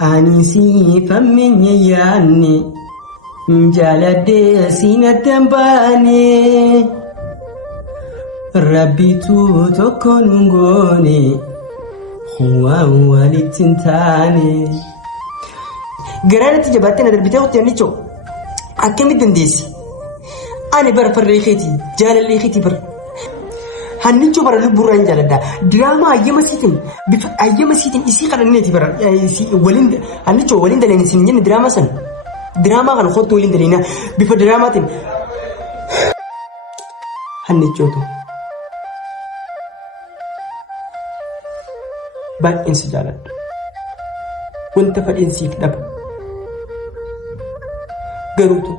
Anisi fammi yaanni jaaladhee siinatti baane rabbitu tokko nu goone waan walitti hin taane. Garaanatti jabaattee na darbitee hotti annichoo akkamitti dandeessi? Ani bara farree keetii jaalallee keetii bara. Hannichoo bara lubburraa hin jaaladha. Diraamaa ayyama siitiin isii kadhanneeti bara. Hannichoo waliin daleen isin jenne diraamaa sana. Diraamaa kana kottu waliin daleena bifa diraamaatiin. Hannichootu baay'een si jaaladha. Wanta fedheen siif dhaba. Garuutu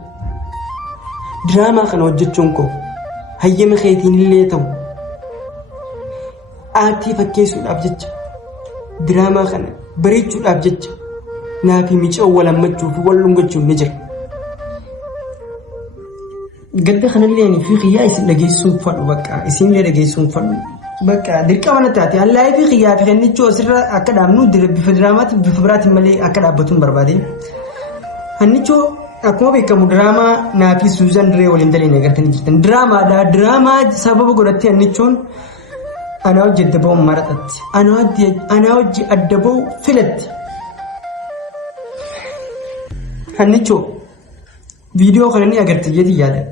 diraamaa kana hojjechuun koo hayyama keetiin illee ta'u aartii fakkeessuudhaaf jecha diraamaa kana bareechuudhaaf jecha naafi miicoo wal hammachuu fi wal dhungachuun ni jira. Gadda kanallee fi qiyyaa isin dhageessuun fadhu bakka isinillee dhageessuun fadhu bakka dirqama na taate allaa fi qiyyaa fi kennichoo asirra akka dhaabnu bifa diraamaatiin bifa biraatiin malee akka dhaabbatuun barbaade. Hannichoo akkuma beekamu diraamaa naafi Suuzan Diree waliin daleen agartanii jirtan. Diraamaa sababa godhattee hannichoon ana hojii adda ba'uun maradhatti. Ana hojii adda ba'u filatti. Hannichoo viidiyoo kana ni agartee jedhi yaadadha.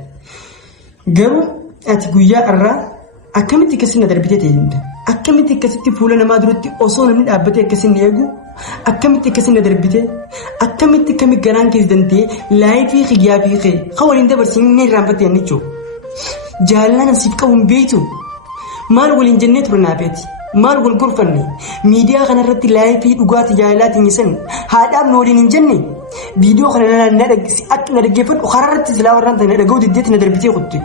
Garuu ati guyyaa irraa akkamitti akkasii na darbitee ta'inta? Akkamitti akkasitti fuula namaa duratti osoo namni dhaabbatee akkasii ni eegu? Akkamitti akkasii na darbitee? Akkamitti akkamii garaan keessa dantee laayifii xiyyaa fi qe'ee kan waliin dabarsiin ni irraanfattee hannichoo. Jaalallaan siif qabu hin beektu. Maal waliin jennee ture naafeeti? Maal wal gorfanne? Miidiyaa kanarratti laayifii dhugaatii jaalalaatiin isan haadhaaf nu waliin hin jenne? Viidiyoo kana akka na dhaggeeffadhu karaarratti silaa warraan ta'e na dhaga'uu diddeetti na darbitee kutte.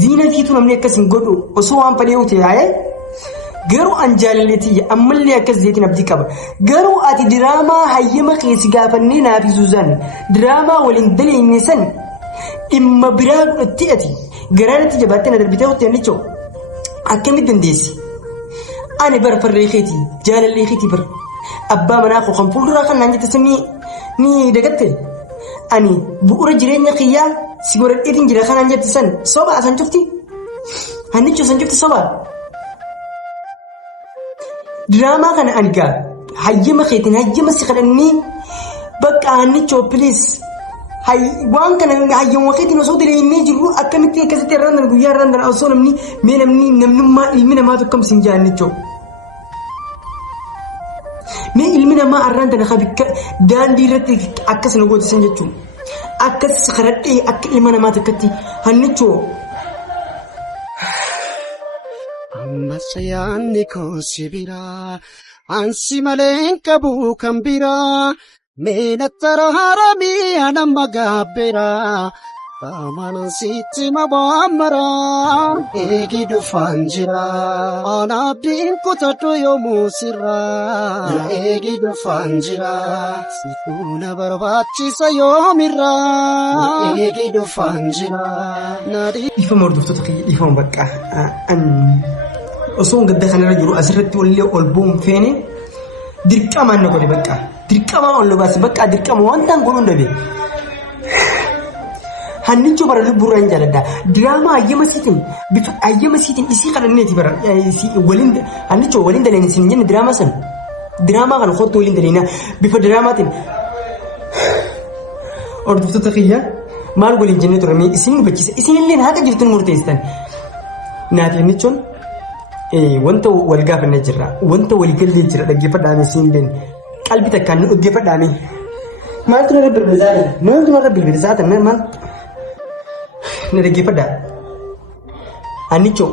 Diina fiituu namni akkas hin godhu osoo waan fadhee ute yaa'ee garuu an jaalalleetii ammallee akkas jeetiin abdii qaba. Garuu ati diraamaa hayyama keessi gaafannee naafi Suuzan diraamaa waliin daleenne san dhimma biraa godhattee ati garaanatti jabaattee na darbitee kutte hannichoo akkamitti dandeessi? Ani bara farree keetii jaalallee keetii bara abbaa manaa koo kan fuulduraa kan naan jette sun ni dagatte. Ani bu'uura jireenya kiyyaa si godhadheetiin jira kanaan jette san sobaa san cufti? Hannichoo san cufti sobaa? Diraamaa kana ani gaa hayyama keetiin hayyama si kadhannee bakka hannichoo piliis waan kana hayyama keetiin osoo daleennee jirru akkamitti akkasitti irraan guyyaa irraan osoo namnummaa ilmi namaa tokko sin jaa hannichoo. Mee ilmi namaa irraan tana bakka daandii irratti akkas na gootisan jechuun akkas kadhadhee akka ilma namaa takkatti hannichoo. Masayani kosibira ansi malen kabu kambira menatara harami anamagabera Amanan siti mabamara egi dufanjira anabdin kutatu yomusira egi dufanjira sikuna barbachisa yomira egi dufanjira nadi ifa morduftoota kiyya ifa bakka an osoo gadda kanarra jiru asirratti wallee ol bu'uun feene dirqamaan na godhe bakka dirqamaan ol baase bakka dirqama wantaan godhuun dhabe. Hannichoo bara lubburraa hin jaaladha. Diraamaa ayyama siitiin isii kadhanneeti bara hannichoo waliin daleen isin jenne diraamaa sana. Diraamaa kana kottu waliin daleena bifa diraamaatiin. Hordoftoota kiyya maal waliin jennee turame isin hubachiisa. Isinillee haqa jirtuun murteessitan. Naati hannichoon wanta wal gaafannee jirra. Wanta walii gallee jira dhaggeeffadhaame isinillee qalbii takkaan nu dhaggeeffadhaame. Maaltu narra bilbilaadha? Maaltu narra bilbilaadha? Maal? Na dhaggeeffadha. Hannichoo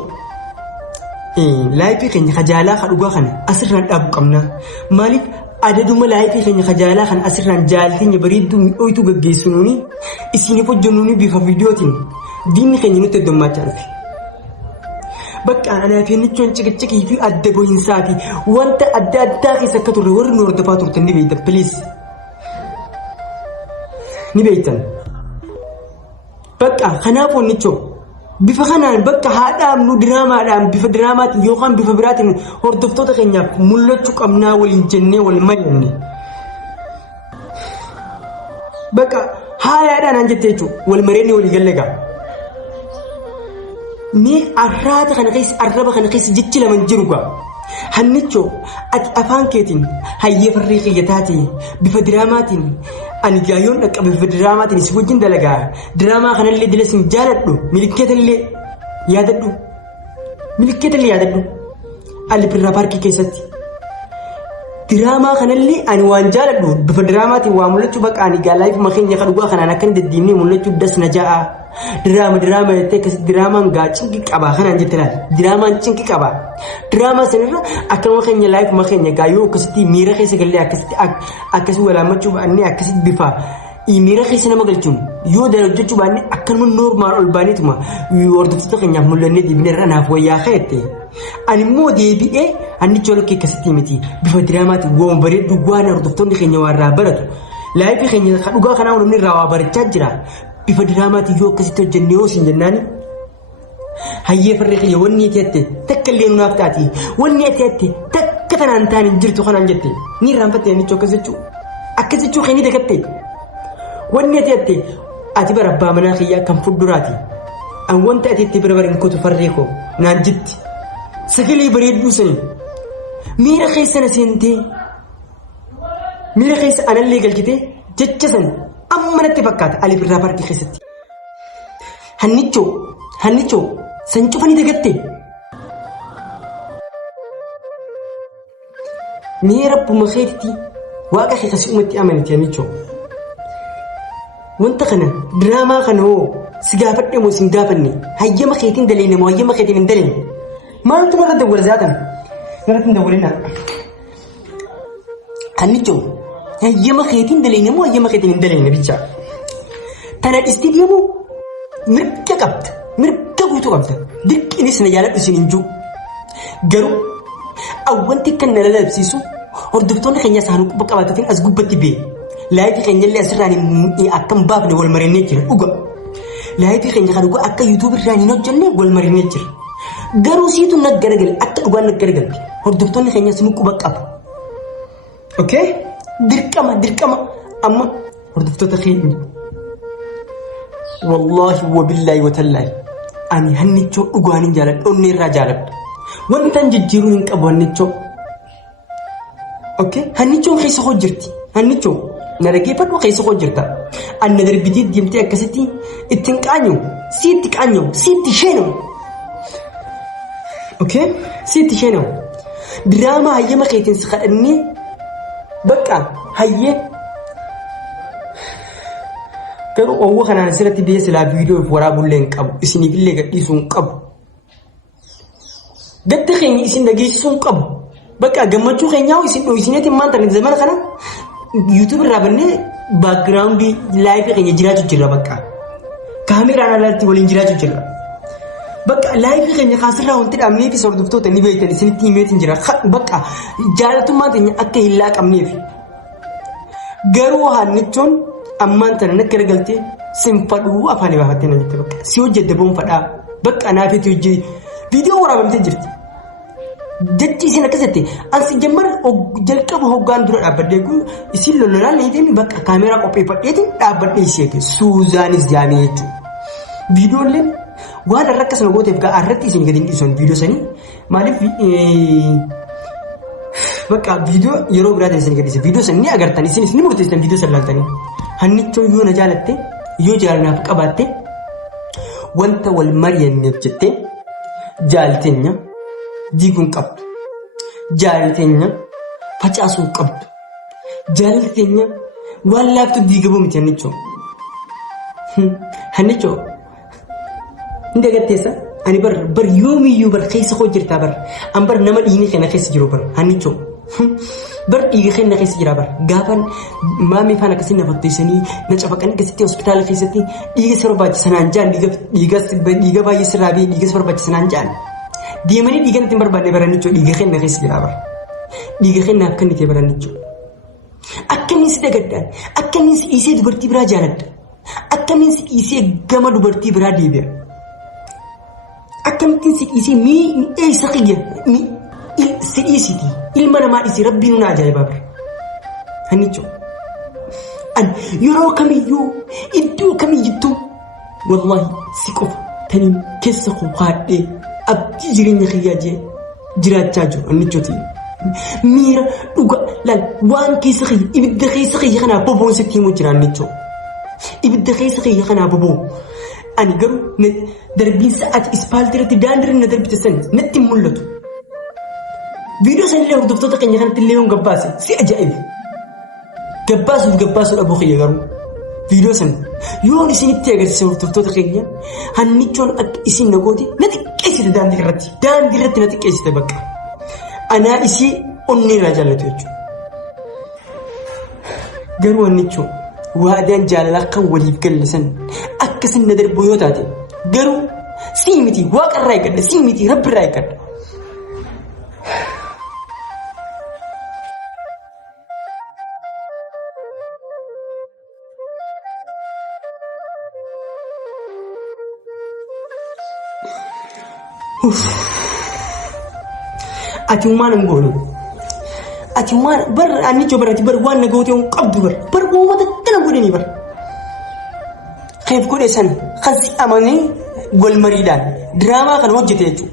laayifii keenya kajaalaa kan dhugaa kana asirraan dhaabu qabna. Maaliif adaduma laayifii keenya kajaalaa kan asirraan jaalteenya bareedduu miidhooytuu gaggeessunuuni isiniif hojjennuuni bifa viidiyootiin diinni keenya nutti heddummachaa dhufe. Bakka anaa fi hannichoon ciqicciqii fi adda bohiinsaa fi wanta adda addaa keessa akka turre warri nu hordofaa turtan ni beektan piliis. Ni beektan. Bakka kanaaf hannichoo bifa kanaan bakka haadhaamnu diraamaadhaan bifa diraamaatiin yookaan bifa biraatiin hordoftoota keenyaaf mul'achuu qabnaa waliin jennee wal mari'anne. Bakka haalaadhaan aan jettee jechuudha wal mareenni walii galleegaa. Mee arraata kana keessa arraba kana keessa jechi lama jiru gaa. Hannichoo ati afaan keetiin hayyee farree qiyyataati bifa diraamaatiin ani gaayyoon dhaqqabe bifa diraamaatiin si wajjin dalagaa diraamaa kanallee dila sin jaaladhu milikeetallee yaadadhu alli birraa paarkii keessatti diraamaa kanallee ani waan jaaladhu bifa diraamaatiin waa mul'achuu baqa ani gaalaayif makeenya kan dhugaa kanaan akkan deddiimnee mul'achuu das na ja'a diraama jettee akkasitti diraamaan gaa cinqi qabaa kanaan jette laal diraamaan cinqi qabaa diraamaa sanirra akkanuma keenya laayif makeenya gaa yoo akkasitti miira keessa gallee akkasii walaammachuu baannee akkasitti bifa miira keessa nama galchuun yoo dalagachuu baannee akkanuma noormaal ol baaneetuma hordoftoota keenyaaf mul'annee dhiibnee irra naaf wayyaa ka'eette ani immoo deebi'ee hannichoo lakkee akkasitti miti bifa diraamaatiin waan bareeddu waan hordoftoonni keenya waan irraa baratu laayifii keenya kan dhugaa kanaa namni irraa waa barachaa jira bifa diraamaatiin yoo akkasitti hojjennee yoo siin jennaani hayyee farree kiyya wanni ati hatte takka illee nunaaf taati wanni ati hatte takka tanaan ta'an hin jirtu kanaan jette ni irraanfatte hannichoo akkas jechuu keenii dagatte wanni ati hatte ati bara abbaa manaa kiyyaa kan fuulduraati an wanta ati itti bira bara hin kutu farree koo naan jetti sagalee bareedduu sanii miira keessa na seentee miira keessa anallee galchitee jecha san amma natti fakkaata Ali Birraa Paarkii keessatti hannichoo san cufanii dagatte miira rabbuma keetitti waaqa kee kasi uumatti amanati hannichoo wanta kana diraamaa kana hoo si gaafadhe moo si hin gaafanne hayyama keetiin daleenne moo hayyama keetiin hin daleenne maaltu narra dawwala zaatan narratti hin dawwalinaa hannichoo hayyama keetiin daleenne moo hayyama keetiin hin daleenne bichaa tana dhisti deemu mirga guutuu qabda dirqinis na jaaladhu isin hin jiru garuu awwanti kan na lalabsiisu hordoftoonni keenya isaanii quba qabaatuutiin as gubbatti bee laayifii keenyallee asirraan akkam baafne wal marinnee jira dhuga laayifii keenya kan dhugaa akka yuutuubii irraan hin hojjenne wal marinnee jira garuu siitu naggaragale akka dhugaan naggaragale hordoftoonni keenya isin quba qabu okay dirqama amma hordoftoota keenya wallahi wabillahi watallaahi ani hannichoo dhugaan hin jaaladhu onnee irraa jaaladhu wantan jijjiiruu hin qabu hannichoo okay hannichoon keessa koo jirti hannichoo na dhaggeeffadhu keessa koo jirta anna darbitii deemtee akkasitti ittiin qaanyu siitti sheenamu okay siitti sheenamu diraamaa hayyama keetiin si kadhannee bakka hayyee garuu owwa kanaan asirratti biyya silaa viidiyoo waraabullee hin qabu isiniifillee gadhiisuu hin qabu gadda keenya isin dhageessisuu hin qabu bakka gammachuu keenyaa isin dho'isineetiin maanta zamana kana YouTube irraa bannee baakgiraawundii laayifii keenya jiraachuu jirra bakka kaameraan alatti waliin jiraachuu jirra bakka laayifii keenya kaasirraa wanti dhaabneef hordoftoota ni beektan isinitti himeetiin jira bakka jaalatummaa keenya akka hin laaqamneef garuu hannichoon ammaan tana nakka ragaltee sinfadhuu afaan baafattee na jette bakka si hojjedde boonfadhaa bakka naafeetii hojjee viidiyoo waraabamtee jirti jechi isin akkasitti ansi jammar jalqaba hoggaan dura dhaabbadhee kun isin lololaan leetiin bakka kaameeraa qopheeffadheetiin dhaabbadhee isheeke Suuzaanis jaamee jechuudha viidiyoolleen waan irra akkasuma gooteef gaa irratti isin gadi hin dhiisan viidiyoo sanii maaliif bakka viidiyoo yeroo biraatti isin gadhiise viidiyoo san ni agartan isinis ni murteessan viidiyoo san laaltanii hannichoo yoo na jaalatte yoo jaalanaaf qabaatte wanta wal mari'anneef jettee jaalteenya diiguun qabdu jaalteenya facaasuun qabdu jaalteenya waan laaftu diigamuu miti hannichoo hin dagatteessa ani bar yoomiyyuu bar keessa koo jirtaa bar an bar nama dhiigni keenya keessa jiru bar hannichoo bar dhiiga keenya keessa jira bar gaafan maamii faana akkasii na fatteessanii na cafaqanii akkasitti hospitaala keessatti dhiiga si barbaachisanaan jaan dhiiga baay'ee sirraa bee dhiiga si barbaachisanaan jaan deemanii dhiiga ittiin barbaadne barannichoo dhiiga keenya keessa jira bar dhiiga keenya akkanitee barannichoo akkamiin si dagaddaan akkamiin si dhiisee dubartii biraa jaaladda akkamiin si dhiisee gama dubartii biraa deebi'a akkamittiin si dhiisee eessa qiyya si dhiisiti ilma namaa dhiisee rabbiin na ajaa'ibaa bar hannichoo أن يرو كميو إدو كميتو والله سيكوف تنم كسخو خادي أبتي جرين خياجي جرات تاجو النجوتي ميرا دوغا لال وان كيسخي إبدا خيسخي خنا بوبون ستي مجران نجو إبدا خيسخي خنا بوبون أنا قرو دربين ساعات إسفالتي رتي داندر ندرب تسن نتي مولتو فيديو سن اللي هردفتو تقني خانت اللي يوم قباسي سي أجائب قباسو أبو خيا قرو فيديو سن يوني سنتي أقر سورتفتو تقني هنيتشون أك إسين نقودي نتي كيسي داندر رتي نتي كيسي تبقى أنا إسي أني رجال توجو قرو هنيتشو وهذا جالك ولي بكلسن أكسن ندر بيوتاتي قرو سيمتي واقع رايكد سيمتي رب رايكد أتومان نقولوا أتومان بر أني جبرتي بر وان نقولي قبض بر وما تنقولني بر كيف كل سنة خلصي أماني قول مريدان دراما كان وجهت يجو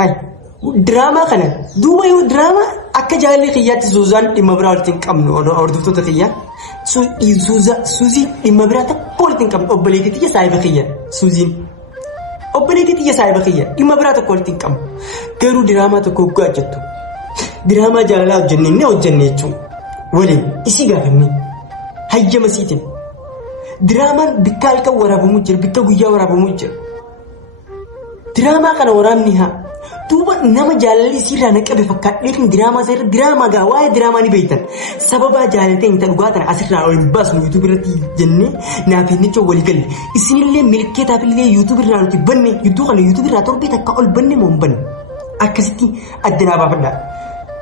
هاي دراما كان دوبا دراما أكجالي خيات سوزان إمبراو تنكمن أو دفتو تخيا سوزي إمبراو تقول تنكمن أبليك تيجي سايب خيا سوزين أبليك تيجي سايب خيا إمبراو تقول تنكمن كرو دراما تكوكو أجتو دراما جالا جنني أو جنيتشو ولي إسي غافني هيا مسيتين دراما بكالك ورابو مجر بكا ويا ورابو مجر دراما كان ورامنيها توبا نما جالالي سيرا نكبه فكات لكن دراما سير دراما غاواي دراما ني بيتن سببا جالتين انت دغاتن اسرا او باس يوتيوب رتي جنني نافي نيتو ولي قال اسني لي ملكيتا في لي يوتيوب رانتي بني يوتيوب را تربيتا كاول بني مون بن اكستي ادنا بابدا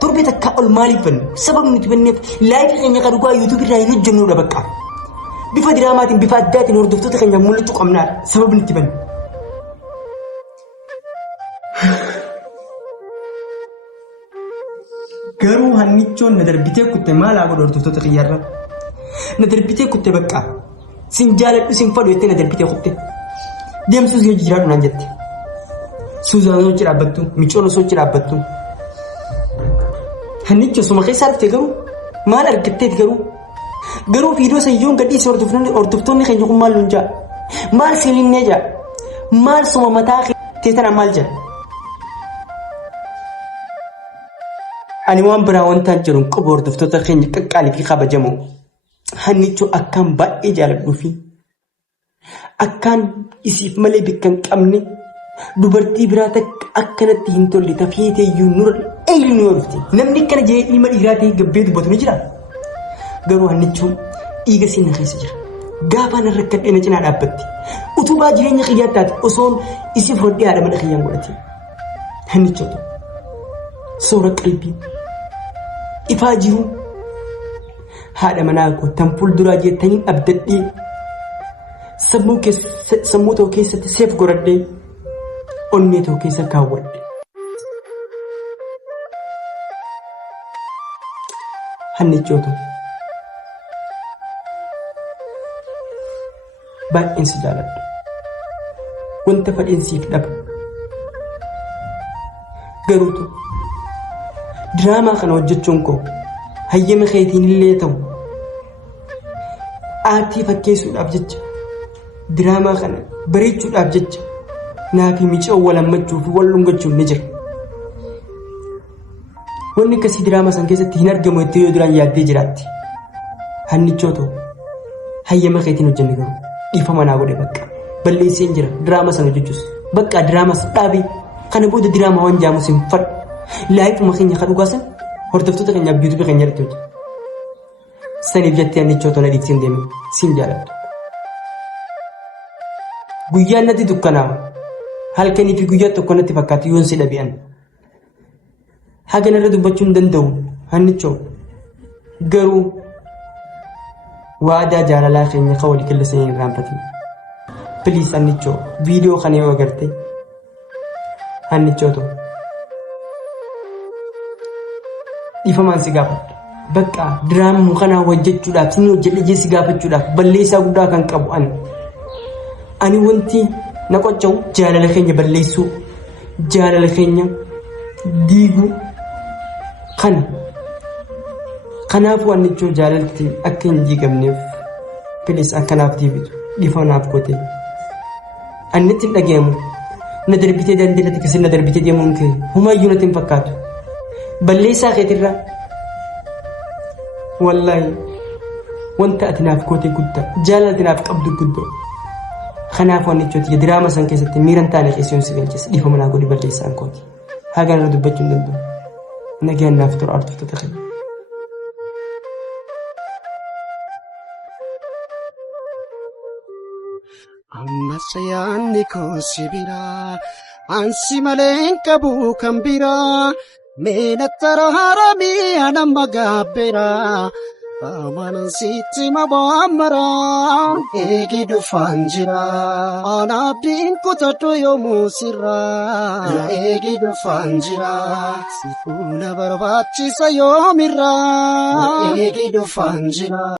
تربيتا كاول مالي بن سبب نتبني لايك اني قدغا يوتيوب را ينجنو دبقا بفا درامات بفا دات نوردفتو تخنيا مولتو قمنا سبب نتبن قرو هنيتشون ندربتي كنت ما لا نوردفتو تخيارا ندربتي كنت بقى سنجالة سنفادو يتي ندربتي كنت ديم سوزي جيرانو نانجت سوزانو جرابتو ميچونو سو جرابتو هنيتشو سمخي سارفتي قرو ما لرقتي قرو قرو فيديو سيون قد يسي أردفتوني خيجو مال لنجا مال سيلين نجا مال سوما متاخي تيتنا مال جا أني وان براوان تانجرون قبو أردفتو خيجو كالي في خابا جمو هنيتشو أكام بائي جالب نفي أكان إسيف مالي بكان كامني dubartii biraata akkanatti hin tolle tafiitee iyyuu nura eeyli nu horfte namni akkana jee ilma dhiiraatee gabbee dubbatu ni jira garuu hannichuun dhiiga sinna keessa jira gaafaan rakkadhee na cinaa dhaabbatti utubaa jireenya xiyyaataati osoon isii fudhadhee haadha mana xiyyaan godhate hannichootu soora qalbii ifaa jiru haadha manaa koo tan fuulduraa jettaniin abdadhee sammuu ta'u keessatti seef godhadhee onnee ta'u keessa kaawwadhe hannichootu baay'een si jaaladha wanta fadheensiif dhaba garuutu diraamaa kana hojjechuun koo hayyama keetiin illee ta'u aartii fakkeessuudhaaf jecha diraamaa kana bareechuudhaaf jecha naafi miicoo walammachuu fi wal dhungachuun ni jira wanni akkasii diraamaa san keessatti hin argamu itti yoo duraan yaaddee jiraatti hannichootu hayyama keetiin hojjenne garuu dhiifama naa godhe bakka balleesseen jira diraamaa san hojjechuus bakka diraamaa san dhaabii kana booda diraamaa waan jaamus hin fadhu laayifuma keenya kan dhugaasan hordoftoota keenyaaf yuutuubii keenya irratti hojjetu saniif jettee hannichootu na dhiibsiin deeme siin jaaladha guyyaan natti dukkanaa'a halkanii fi guyyaa tokko natti fakkaatu yoon si dhabi'an hagan irra dubbachuu hin danda'u hannichoo garuu waadaa jaalalaa keenya kan walii kallasanii hin raanfatin piliis hannichoo viidiyoo kana yoo agarte hannichootu dhiifamaan si gaafadha bakka diraamu kana hojjechuudhaaf sin hojjedhe jeesi gaafachuudhaaf balleessaa guddaa kan qabu ani wanti na qocca'u jaalala keenya balleessuu jaalala keenya diiguu kanaafuu annichoo jaalalti akka hin diigamneef filis akkanaaf diibitu dhifanaaf goote annitti hin dhagayamu na darbitee dandeelatti kasi na darbitee deemuun kee humayyuu natti hin fakkaatu balleessaa keetirraa wallaahi wanta ati naaf goote guddaa jaalalti naaf qabdu guddoo kanaafuu annichooti diraama san keessatti miiran taane keessoon si galchisa dhifama naa godhi balleessaan kooti hagaan irra dubbachuu hin danda'u nagaan naaf tura artuftota keenya. Ammas yaanni koo si biraa ansi malee qabu kan biraa meena taraaramii anamma gaabberaa amanan sitti mabaamaraa eegi dhufaan jiraa anaabdiin kutadhu yoomuu sirraa eegi dhufaan jiraa si fuula barbaachisa yoomirraa eegi dhufaan jiraa.